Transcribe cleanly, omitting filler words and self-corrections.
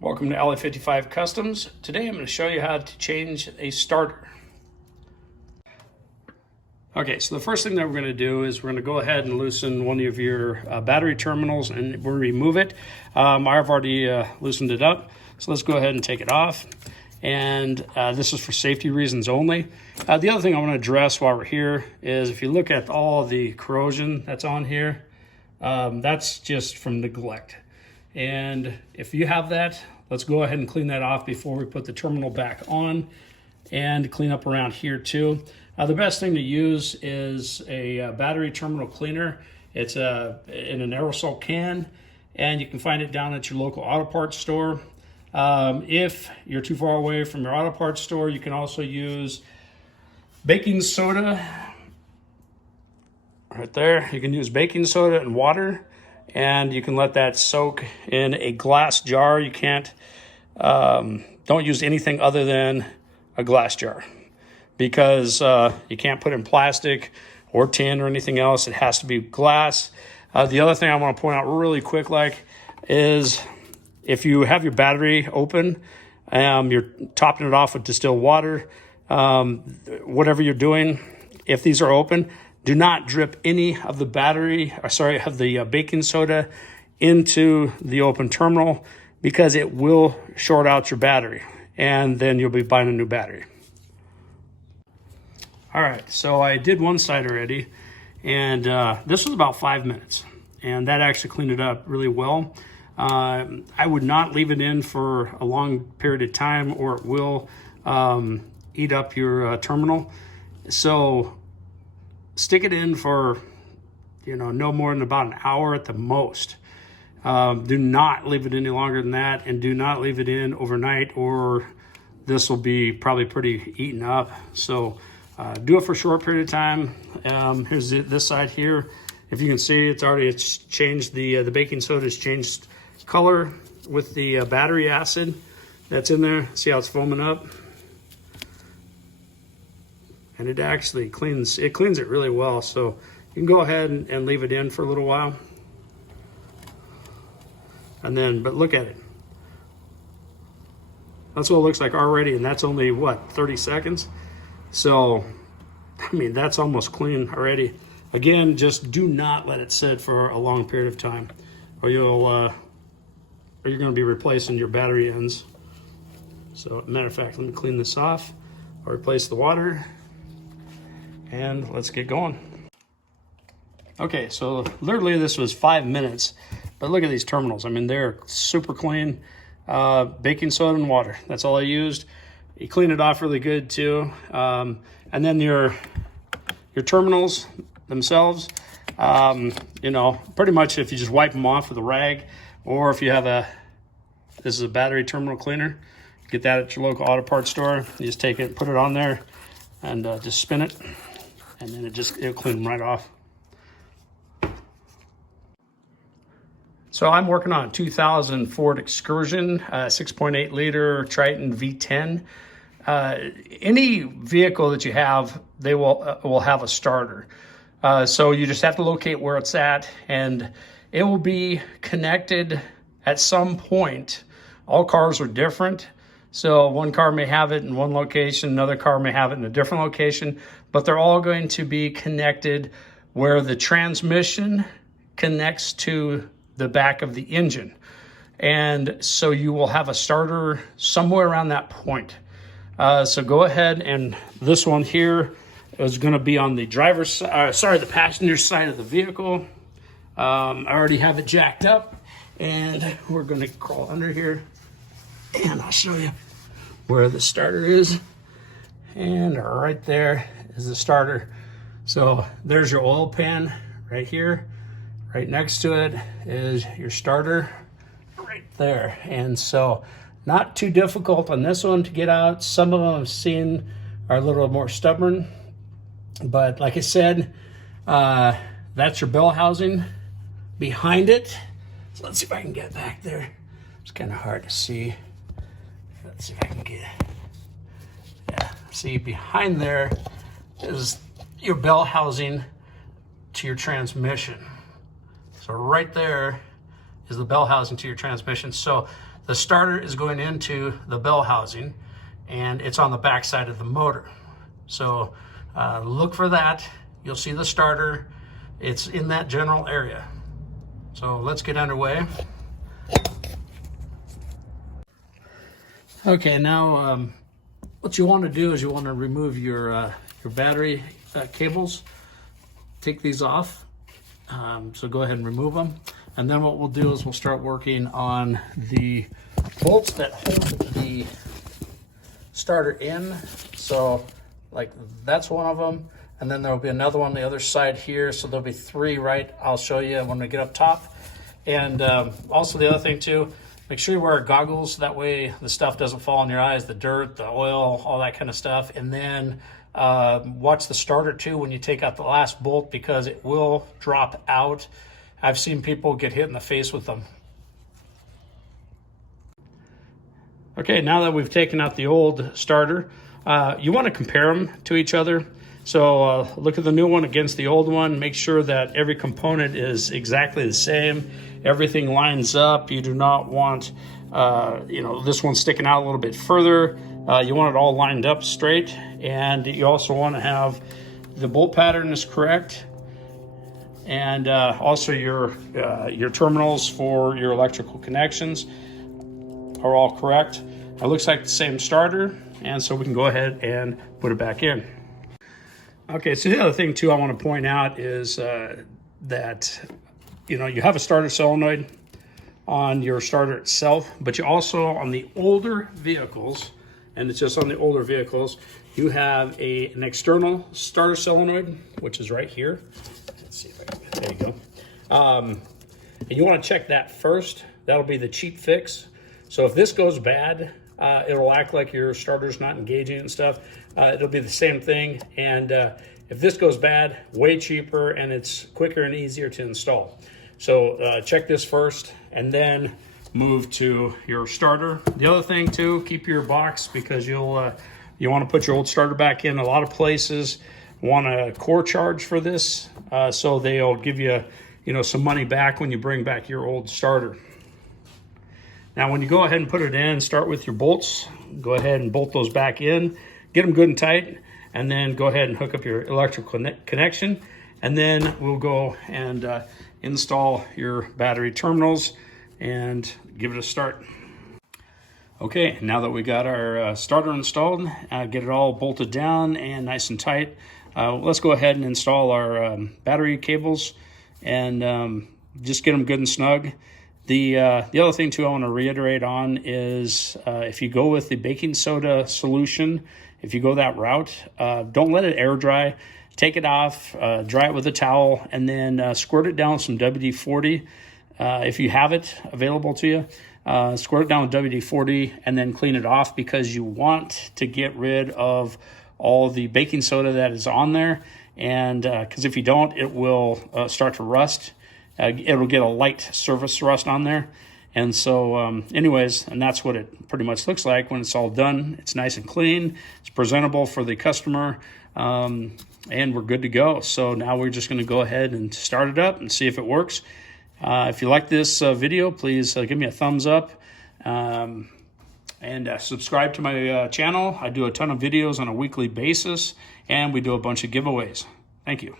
Welcome to LA55 Customs. Today I'm going to show you how to change a starter. Okay, so the first thing that we're going to do is we're going to go ahead and loosen one of your battery terminals and we'll remove it. I've already loosened it up, so let's go ahead and take it off. And this is for safety reasons only. The other thing I want to address while we're here is if you look at all the corrosion that's on here, that's just from neglect. And if you have that, let's go ahead and clean that off before we put the terminal back on, and clean up around here too. The best thing to use is a battery terminal cleaner. It's in an aerosol can, and you can find it down at your local auto parts store. If you're too far away from your auto parts store, you can also use baking soda. Right there, you can use baking soda and water, and you can let that soak in a glass jar. You can't, don't use anything other than a glass jar, because you can't put it in plastic or tin or anything else. It has to be glass. The other thing I want to point out really quick is if you have your battery open, you're topping it off with distilled water, whatever you're doing, if these are open, do not drip any of the baking soda into the open terminal, because it will short out your battery and then you'll be buying a new battery. All right, so I did one side already, and this was about 5 minutes, and that actually cleaned it up really well. I would not leave it in for a long period of time, or it will eat up your terminal. So stick it in for, no more than about an hour at the most. Do not leave it any longer than that, and do not leave it in overnight, or this will be probably pretty eaten up. So do it for a short period of time. Here's this side here. If you can see, it's changed, the baking soda has changed color with the battery acid that's in there. See how it's foaming up? And it actually cleans it really well. So you can go ahead and leave it in for a little while. And then, but look at it. That's what it looks like already, and that's only, what, 30 seconds? So, I mean, that's almost clean already. Again, just do not let it sit for a long period of time, or you're going to be replacing your battery ends. So, matter of fact, let me clean this off. I'll replace the water, and let's get going. Okay, so literally this was 5 minutes, but look at these terminals. I mean, they're super clean. Baking soda and water, that's all I used. You clean it off really good too. And then your terminals themselves, pretty much if you just wipe them off with a rag, or if you have this is a battery terminal cleaner, get that at your local auto parts store. You just take it, put it on there, and just spin it, and then it'll clean them right off. So I'm working on a 2000 Ford Excursion, 6.8 liter Triton V10. Any vehicle that you have, they will have a starter. So you just have to locate where it's at, and it will be connected at some point. All cars are different. So one car may have it in one location, another car may have it in a different location, but they're all going to be connected where the transmission connects to the back of the engine. And so you will have a starter somewhere around that point. So go ahead, and this one here is going to be on the the passenger side of the vehicle. I already have it jacked up, and we're going to crawl under here, and I'll show you where the starter is. And right there is the starter. So there's your oil pan right here. Right next to it is your starter right there. And so not too difficult on this one to get out. Some of them I've seen are a little more stubborn, but like I said, that's your bell housing behind it. So let's see if I can get back there. It's kind of hard to see. Let's see if I can get, yeah, see behind there is your bell housing to your transmission. So right there is the bell housing to your transmission. So the starter is going into the bell housing, and it's on the back side of the motor. So look for that. You'll see the starter. It's in that general area. So let's get underway. Okay, now what you want to do is you want to remove your battery cables. Take these off. So go ahead and remove them. And then what we'll do is we'll start working on the bolts that hold the starter in. So like that's one of them. And then there'll be another one on the other side here. So there'll be 3, right? I'll show you when we get up top. And also the other thing too, make sure you wear goggles. That way the stuff doesn't fall in your eyes, the dirt, the oil, all that kind of stuff. And then watch the starter too when you take out the last bolt, because it will drop out. I've seen people get hit in the face with them. Okay, now that we've taken out the old starter, you want to compare them to each other. So look at the new one against the old one. Make sure that every component is exactly the same. Everything lines up. You do not want, this one sticking out a little bit further. You want it all lined up straight. And you also want to have the bolt pattern is correct. And also your terminals for your electrical connections are all correct. It looks like the same starter. And so we can go ahead and put it back in. Okay, so the other thing too I want to point out is that you have a starter solenoid on your starter itself, but you also on the older vehicles, and it's just on the older vehicles, you have an external starter solenoid, which is right here. Let's see if I can, there you go. And you want to check that first. That'll be the cheap fix. So if this goes bad, it'll act like your starter's not engaging and stuff. It'll be the same thing. And if this goes bad, way cheaper, and it's quicker and easier to install. So check this first and then move to your starter. The other thing too, keep your box, because you want to put your old starter back in. A lot of places want a core charge for this, so they'll give you some money back when you bring back your old starter. Now when you go ahead and put it in, start with your bolts. Go ahead and bolt those back in, get them good and tight, and then go ahead and hook up your electrical connection. And then we'll go and install your battery terminals and give it a start. Okay, now that we got our starter installed, get it all bolted down and nice and tight, let's go ahead and install our battery cables and just get them good and snug. The other thing too I want to reiterate on is if you go with the baking soda solution, if you go that route, don't let it air dry. Take it off, dry it with a towel, and then squirt it down with some WD-40. If you have it available to you, squirt it down with WD-40 and then clean it off, because you want to get rid of all the baking soda that is on there. And because if you don't, it will start to rust. It'll get a light surface rust on there. And so anyways, and that's what it pretty much looks like when it's all done. It's nice and clean. It's presentable for the customer. And we're good to go. So now we're just going to go ahead and start it up and see if it works. If you like this video, please give me a thumbs up and subscribe to my channel. I do a ton of videos on a weekly basis, and we do a bunch of giveaways. Thank you.